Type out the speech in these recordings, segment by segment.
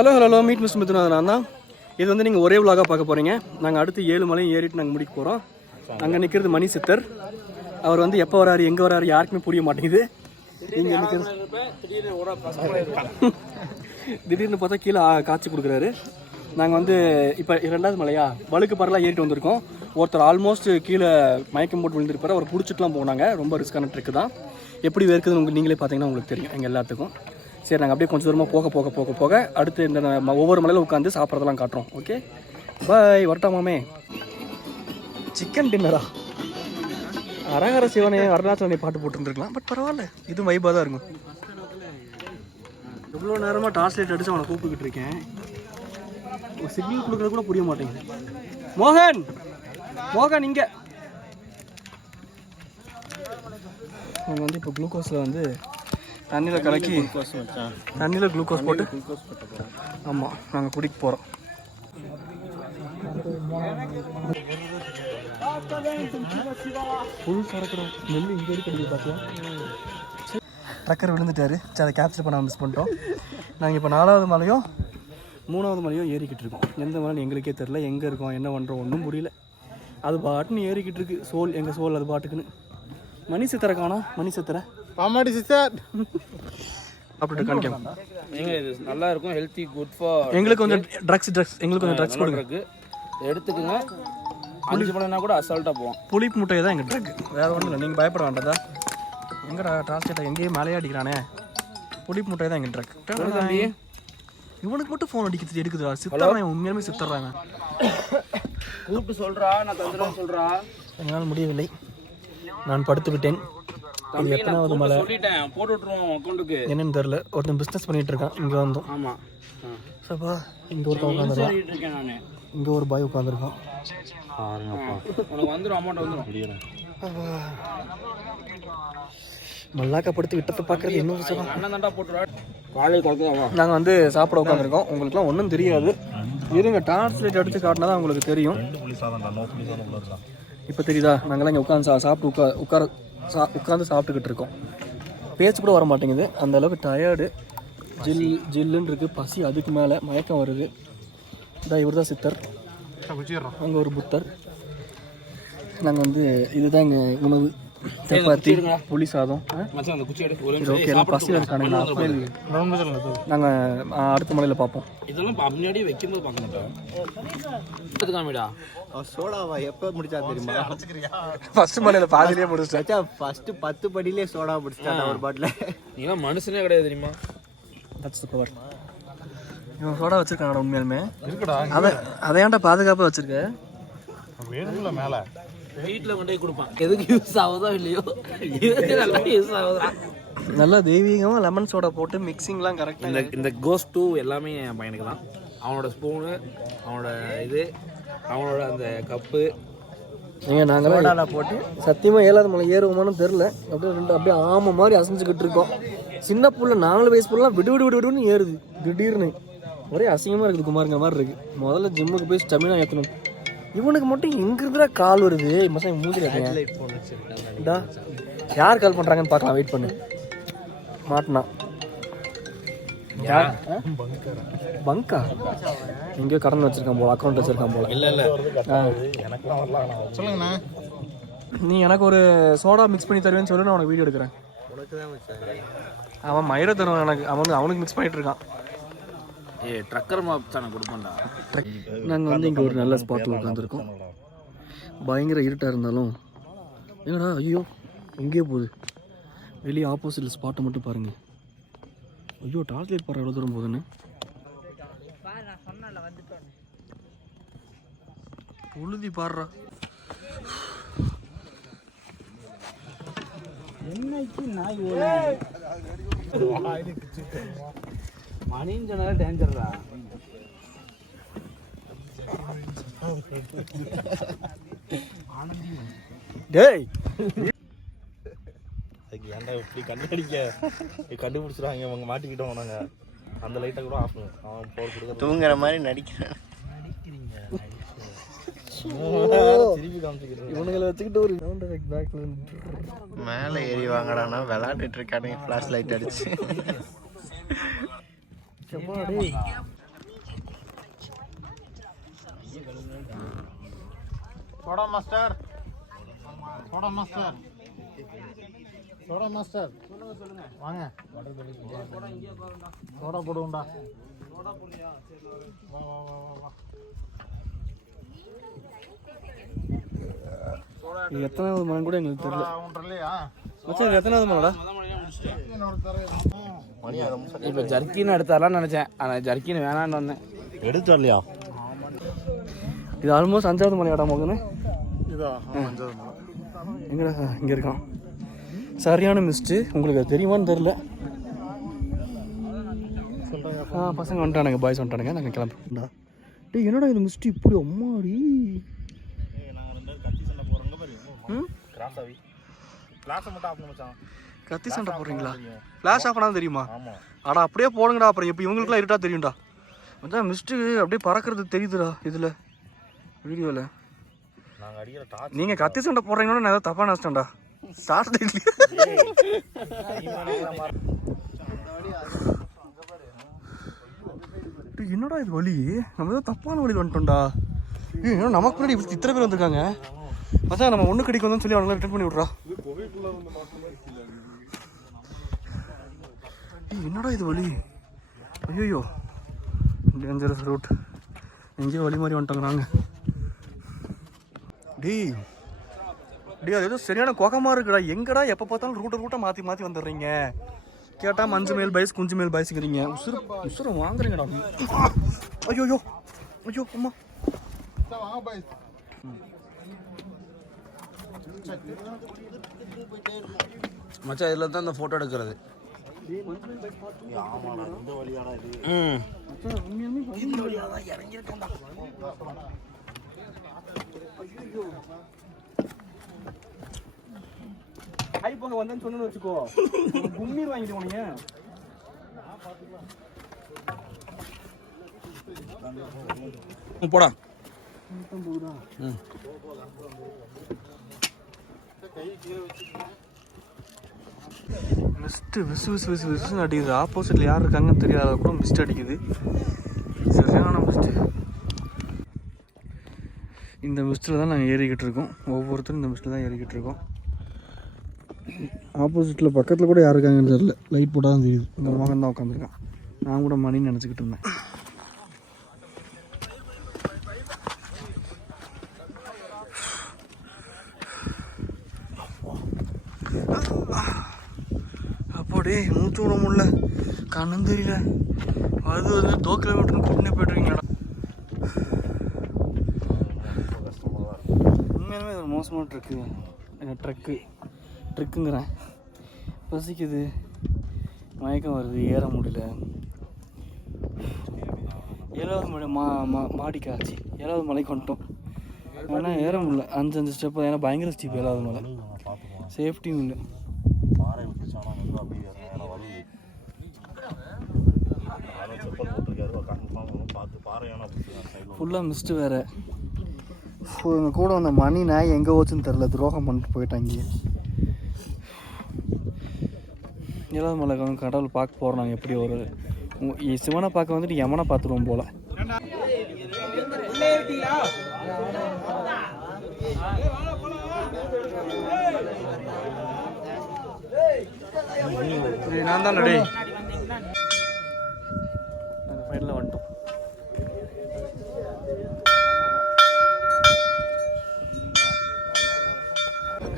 Hello meet mister Mithun நான் தான். இது வந்து நீங்கள் ஒரே விலாகாக பார்க்க போகிறீங்க. நாங்கள் அடுத்து 7 மலையும் ஏறிட்டு நாங்கள் முடிக்க போகிறோம். அங்கே நிற்கிறது மணி சித்தர். அவர் வந்து எப்போ வராரு எங்கே வராரு யாருக்குமே புரிய மாட்டேங்குது. இங்கே நிற்கிறது திடீர்னு பார்த்தா கீழே காய்ச்சி கொடுக்குறாரு. நாங்கள் வந்து இப்போ 2வது மலையா வழுக்கு பரலாம் ஏறிட்டு வந்திருக்கோம். ஒருத்தர் ஆல்மோஸ்ட் கீழே மயக்கம் போட்டு விழுந்திருப்பார். அவர் பிடிச்சிட்டுலாம் போனாங்க. ரொம்ப ரிஸ்க்கான ட்ரிக்கு தான். எப்படி இருக்குதுன்னு நீங்களே பார்த்தீங்கன்னா உங்களுக்கு தெரியும் எங்கள் எல்லாத்துக்கும். சரி, நாங்கள் அப்படியே கொஞ்சம் தூரமாக போக அடுத்து இந்த ஒவ்வொரு மலையில் உட்காந்து சாப்பிட்றதெல்லாம் காட்டுறோம். ஓகே, பாய். வரட்டாமாமே. சிக்கன் டின்னரா? அரகர சிவனே அருணாச்சலனை பாட்டு போட்டுருந்துருக்கலாம். பட் பரவாயில்ல, இது வைப்பாக தான் இருக்கும். எவ்வளோ நேரமாக டார்ச் லைட் அடித்து அவனை கூப்பிட்டுக்கிட்டு இருக்கேன். ஒரு சிக்னல் கொடுக்குறது கூட புரிய மாட்டேங்குது. மோகன் இங்கே அவங்க வந்து இப்போ குளுக்கோஸில் வந்து தண்ணியில் கலக்கி தண்ணியில் குளுக்கோஸ் போட்டு ஆமாம் நாங்கள் குடிக்க போகிறோம். ஃபுல் சரக்குறோம். நெல் இங்கே கிடைக்குது பார்த்தியா? ட்ரக்கர் விழுந்துட்டாரு. சரி, அதை கேப்சர் பண்ண மிஸ் பண்ணிட்டோம். நாங்கள் இப்போ 4வது மலையும் 3வது மலையும் ஏறிக்கிட்டு இருக்கோம். எந்த மலைன்னு எங்களுக்கே தெரில. எங்கே இருக்கோம் என்ன பண்ணுறோம் ஒன்றும் புரியல. அது பாட்டுன்னு ஏறிக்கிட்டு இருக்கு. எங்கள் சோல் அது பாட்டுக்குன்னு. மணி சித்தரை காணோம். மணி சித்தரை பாமாடி சிஸ்டர் அப்படி காணிக்கலாம். ஏங்க இது நல்லா இருக்கும், ஹெல்த்தி, குட் ஃபார். எங்களுக்கு கொஞ்சம் ட்ரக்ஸ் எங்களுக்கு கொஞ்சம் ட்ரக்ஸ் கொடுங்க. எடுத்துக்கோங்க. 5 மணினா கூட அசால்ட்டாக போவோம். புளிப்பு முட்டையை தான் எங்கள் ட்ரக், வேறு ஒன்றும் இல்லை. நீங்கள் பயப்பட வேண்டாதா? எங்கடா டிரான்ஸ்லேட்டர் எங்கேயும் மலையாடிக்கிறானே. புளிப்பு முட்டையை தான் எங்கள் ட்ரக். இவனுக்கு மட்டும் ஃபோன் அடிக்கிறது எடுக்குதுடா. சித்தர்றான், உண்மையாலுமே சித்தர்றாங்க. கூப்பிட்டு சொல்கிறா, நான் தந்துடுறேன் சொல்கிறா. என்னால் முடியவில்லை, நான் படுத்து விட்டேன். இது எத்தனாவது மலை சொல்லிட்டேன், போட்டு விட்ருவோம் அக்கௌண்ட்டுக்கு. என்னன்னு தெரில. ஒருத்தன் பிஸ்னஸ் பண்ணிட்டு இருக்கான். இங்கே வந்தோம். ஆமாம் சப்பா, இங்கே ஒருத்தன் உட்காந்துருக்கான். இருக்கேன் நான். இங்கே ஒரு பாய் உட்காந்துருக்கான். உனக்கு வந்துடும், அமௌண்ட் வந்துடும். மல்லாக்கப்படுத்தி விட்டத்தை பார்க்குறது இன்னொரு விஷயம். அண்ணன் தாண்டா போட்டுருவா. காலையில் குழந்தைவா நாங்கள் வந்து சாப்பிட உட்காந்துருக்கோம். உங்களுக்குலாம் ஒன்றும் தெரியாது. இருங்க, டார்ச் லைட் அடித்து காட்டினா தான் உங்களுக்கு தெரியும். இப்போ தெரியுதா? நாங்கள்லாம் இங்கே உட்காந்து சாப்பிட்டு உட்காந்து சாப்பிட்டுக்கிட்டு இருக்கோம். பேச்சு கூட வர மாட்டேங்குது. அந்த அளவுக்கு டயர்டு. ஜில்லுன்னு இருக்குது. பசி அதுக்கு மேலே மயக்கம் வருது. இவர் தான் சித்தர், அங்கே ஒரு புத்தர். நாங்கள் வந்து இதுதான் எங்கள் உணவு. சப்பாத்தி, புளி சாதம். ஓகே, எல்லாம் பசி இருக்கானுங்க. நாங்கள் அடுத்த மலையில் பார்ப்போம். இதெல்லாம் முன்னாடியே வைக்கும்போது பார்க்க மாட்டோம். சோடாவா எப்போ முடிச்சா தெரியுமா? ஃபர்ஸ்ட் மலையில் பாதிலேயே முடிச்சிட்டா. ஃபர்ஸ்ட் 10 படியிலே சோடா பிடிச்சிட்டா ஒரு பாட்டில். நீங்களாம் மனுஷனே கிடையாது தெரியுமா? That's the power. இவன் சோடா வச்சிருக்கானடா உண்மையாலுமே. அதை ஏன்டா பாதுகாப்பாக வச்சிருக்க? வேணும்ல மேலே வீட்டில் கொண்டு போய் கொடுப்பான். எதுக்கு யூஸ் ஆகுதோ இல்லையோ, இதுக்கு நல்லா யூஸ் ஆகுதா. நல்லா தெய்வீகமாக லெமன் சோடா போட்டு மிக்சிங்லாம் கரெக்டாக. இந்த கோஸ்ட் 2 எல்லாமே என் பையனுக்கு தான். அவனோட ஸ்பூனு, அவனோட இது, அவனோட அந்த கப்பு. ஏங்க நாங்களாம் போட்டு சத்தியமாக 7வது மலை ஏறுவோமானு தெரில. அப்படியே ஆமை மாதிரி அசைஞ்சுக்கிட்டு இருக்கோம். சின்ன புள்ள 4 வயசு புள்ளலாம் விடுன்னு ஏறுது திடீர்னு. ஒரே அசிங்கமாக இருக்குது. குமாருங்கிற மாதிரி இருக்குது. முதல்ல ஜிம்முக்கு போய் ஸ்டெமினா ஏற்றணும். இவனுக்கு மட்டும் எங்கிருந்துடா கால் வருது? மசாங்க மூஞ்சிடா. யார் கால் பண்ணுறாங்கன்னு பார்க்கலாம். வெயிட் பண்ணு. மாட்டினா பங்கா எங்கேயோ கடன் வச்சிருக்கான் போல, அக்கௌண்ட் வச்சிருக்கான் போல. இல்லை சொல்லுங்கண்ணா. நீ எனக்கு ஒரு சோடா மிக்ஸ் பண்ணி தருவேன்னு சொல்லி நான் உனக்கு வீடியோ எடுக்கிறேன். அவன் மயிரை தருவான் எனக்கு. அவனுக்கு மிக்ஸ் பண்ணிட்டு இருக்கான். ட்ரக்கர் மாப் தானே கொடுப்பேன்டா. நாங்கள் வந்து இங்கே ஒரு நல்ல ஸ்பாட்டில் உட்காந்துருக்கோம். பயங்கர இருட்டாக இருந்தாலும் என்னடா ஐயோ எங்கேயோ போகுது. வெளியே ஆப்போசிட்டில் ஸ்பாட்டை மட்டும் பாருங்கள். ஐயோ டார்ச் லைட் பாரு எவ்வளோ தூரம் போகுதுன்னு. உழுதி பாடுறா. என்னைக்கு நாய் மணின்னு சொன்னாலே டேஞ்சர்டா. டேய் அதுக்கு ஏன்டா இப்படி கண்டுபிடிச்சிடுவாங்க. அவங்க மாட்டிக்கிட்டோம். நாங்கள் அந்த லைட்டை கூட ஆஃப் பண்ணுவோம். அவன் போர் கொடுக்க தூங்குற மாதிரி நடிக்கிறேன். இவனுங்களை வச்சுக்கிட்டு ஒரு மேலே ஏறி வாங்கடானா விளையாண்டுட்டு இருக்கானுங்க. ஃப்ளாஷ் லைட் அடிச்சு. சோடா மாஸ்டர் வாங்க சோடா போடுவோம்டா. இது எத்தனாவது மரம் கூட எங்களுக்கு தெரியல. இல்லையா மச்சான் இது எத்தனாவது மரம்டா? இப்போ ஜர்க்கின் எடுத்தாலாம் நினச்சேன், ஆனால் ஜர்க்கின் வேணான்னு வந்தேன். எடுத்து வரலையா? இது ஆல்மோஸ்ட் 5வது மலையாடா மோகனு. இதா 5வது மலை. எங்கடா இங்கே இருக்கான். சரியான மிஸ்ட்டு, உங்களுக்கு அது தெரியுமான்னு தெரில. பசங்க வந்துட்டானுங்க, பாய்ஸ் வந்துட்டானுங்க, நாங்கள் கிளம்புறோம்டா. டேய் என்னடா இது மிஸ்ட்டு இப்படி அம்மாடி. கத்தி சண்டை போடுறீங்களா? ஃப்ளாஷ் ஆஃப் பண்ணாலும் தெரியுமா? ஆடா அப்படியே போடுங்கடா, அப்புறம் இப்போ இவங்களுக்குலாம் இருட்டா தெரியும்டா. அதான் மிஸ்ட்டு அப்படியே பறக்கிறது தெரியுதுடா இதில் வீடியோவில். நீங்கள் கத்தி சண்டை போடுறீங்கன்னா நான் ஏதாவது தப்பாக நினச்சிட்டேன்டா. ஸ்டார்ட் என்னடா இது வழி? நம்ம ஏதோ தப்பான வழியில் வந்துட்டோம்டா. ஏன்னா நமக்கு முன்னாடி இப்படி இத்தனை பேர் வந்திருக்காங்க. அதான் நம்ம ஒன்று கடிக்கு வந்தோம்னு சொல்லி அவங்கள ரிட்டர்ன் பண்ணி விட்றா. என்னடா இது வழி? ஐயோ டேஞ்சரஸ் ரூட். எங்கேயோ வழி மாதிரி வந்துட்டோங்க நாங்கள். டேய் அது ஏதோ சரியான கோகமாக இருக்குடா. எங்கடா எப்போ பார்த்தாலும் ரூட்டை மாற்றி மாற்றி வந்துடுறீங்க. கேட்டால் மஞ்சு மேல் பாய்ஸ் குஞ்சு மேல் பாய்ஸுங்கிறீங்க. உசுரை வாங்குறீங்கடா. ஐயோ அம்மா. மச்சான் இதில் தான் இந்த ஃபோட்டோ எடுக்கிறது. ஐபோன் வந்தேன்னு சொன்னு வச்சுக்கோ, கும்மீர் வாங்கிட்டு போனீங்க. போடா. மிஸ்ட்டு விசு அடிக்குது. ஆப்போசிட்டில் யார் இருக்காங்கன்னு தெரியாத கூட மிஸ்ட் அடிக்குது. சரியான மிஸ்ட்டு. இந்த மிஸ்ட்டில் தான் நாங்கள் ஏறிக்கிட்டு இருக்கோம். ஒவ்வொருத்தரும் இந்த மிஸ்ட்டில் தான் ஏறிக்கிட்டு இருக்கோம். ஆப்போசிட்டில் பக்கத்தில் கூட யார் இருக்காங்கன்னு தெரியல. லைட் போட்டால் தான் தெரியுது. இந்த மகன் தான் உட்காந்துருக்கான். நான் கூட மணின்னு நினச்சிக்கிட்டு இருந்தேன். அப்போடே மூச்சு விட முடியல, கண்ணும் தெரியல. அது வந்து 2 கிலோமீட்டர் கூட்டினே போய்ட்டுருக்கீங்களா? உண்மையாலுமே இது ஒரு மோசமான ட்ரிக்குங்கிறேன். பசிக்குது, மயக்கம் வருது, ஏற முடியல. 7வது மலை மாடிக்கு ஆச்சு. 7வது மலைக்கு வந்துட்டோம். ஆனால் ஏற முடியல. 5 ஸ்டெப்பு. ஏன்னா பயங்கர ஸ்டீப் 7வது மலை. சேஃப்டியும் இல்லை. ஃபுல்லாக மிஸ்ட்டு வேறு. எங்கள் கூட வந்த மணி நாய் எங்கே போச்சுன்னு தெரில. துரோகம் பண்ணிட்டு போயிட்டாங்க. 7வது மலை கடவுள் பார்க்க போகிறோம் நாங்கள். எப்படி ஒரு சிவனை பார்க்க வந்துட்டு யமனை பார்த்துருவோம் போல். நான் தான் ரெடி. நாங்கள் ஃபைனலில் வந்துட்டோம்.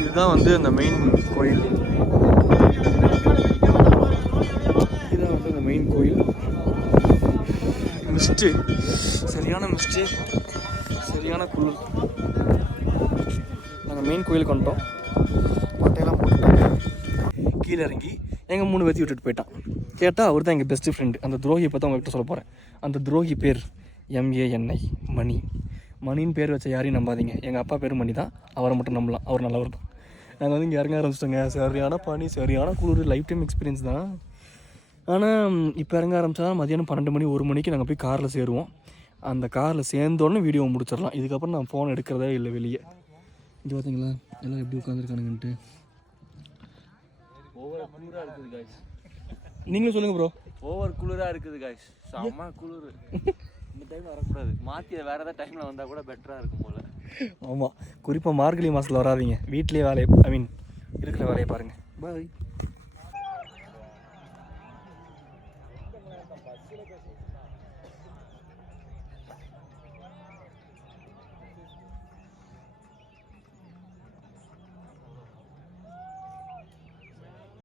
இதுதான் வந்து அந்த மெயின் கோயில். இதுதான் வந்து அந்த மெயின் கோயில். மிஸ்ட்டு, சரியான மிஸ்ட்டு, சரியான குளிர். நாங்கள் மெயின் கோயிலுக்கு வந்துட்டோம். பட்டையெல்லாம் போட்டுட்டாங்க. கீழே இறங்கி எங்கள் 3 பேர்த்தி விட்டுட்டு போயிட்டான். கேட்டால் அவர் தான் எங்கள் பெஸ்ட்டு ஃப்ரெண்டு. அந்த துரோகியை பற்றி உங்கள்கிட்ட சொல்ல போகிறேன். அந்த துரோகி பேர் MANI, மணி. மணின்னு பேர் வச்ச யாரையும் நம்பாதீங்க. எங்கள் அப்பா பேர் மணி தான். அவரை மட்டும் நம்பலாம், அவர் நல்லவர் தான். நாங்கள் வந்து இங்கே இறங்க ஆரம்பிச்சிட்டோங்க. சரியான பனி, சரியான குளிர். லைஃப் டைம் எக்ஸ்பீரியன்ஸ் தான். ஆனால் இப்போ இறங்க ஆரம்பித்தா மதியானம் 12 மணி 1 மணிக்கு நாங்கள் போய் காரில் சேருவோம். அந்த காரில் சேர்ந்தோடனே வீடியோவை முடிச்சிடலாம். இதுக்கப்புறம் நான் ஃபோன் எடுக்கிறதே இல்லை வெளியே. இங்கே பார்த்தீங்களா எல்லாம் எப்படி உட்காந்துருக்கானுங்கன்ட்டு. ஓவர் குளிராக இருக்குது காய்ஸ். நீங்களும் சொல்லுங்கள் ப்ரோ. ஓவர் குளிராக இருக்குது காய்ஸ். செம்ம குளிர். இந்த டைம் வரக்கூடாது, மாற்றி வேறு ஏதாவது டைமில் வந்தால் கூட பெட்டராக இருக்கும் போல். ஆமாம், குறிப்பாக மார்கழி மாதத்தில் வராதீங்க, வீட்லேயே வேலையை இருக்கிற வேலையை பாருங்கள். பாய்.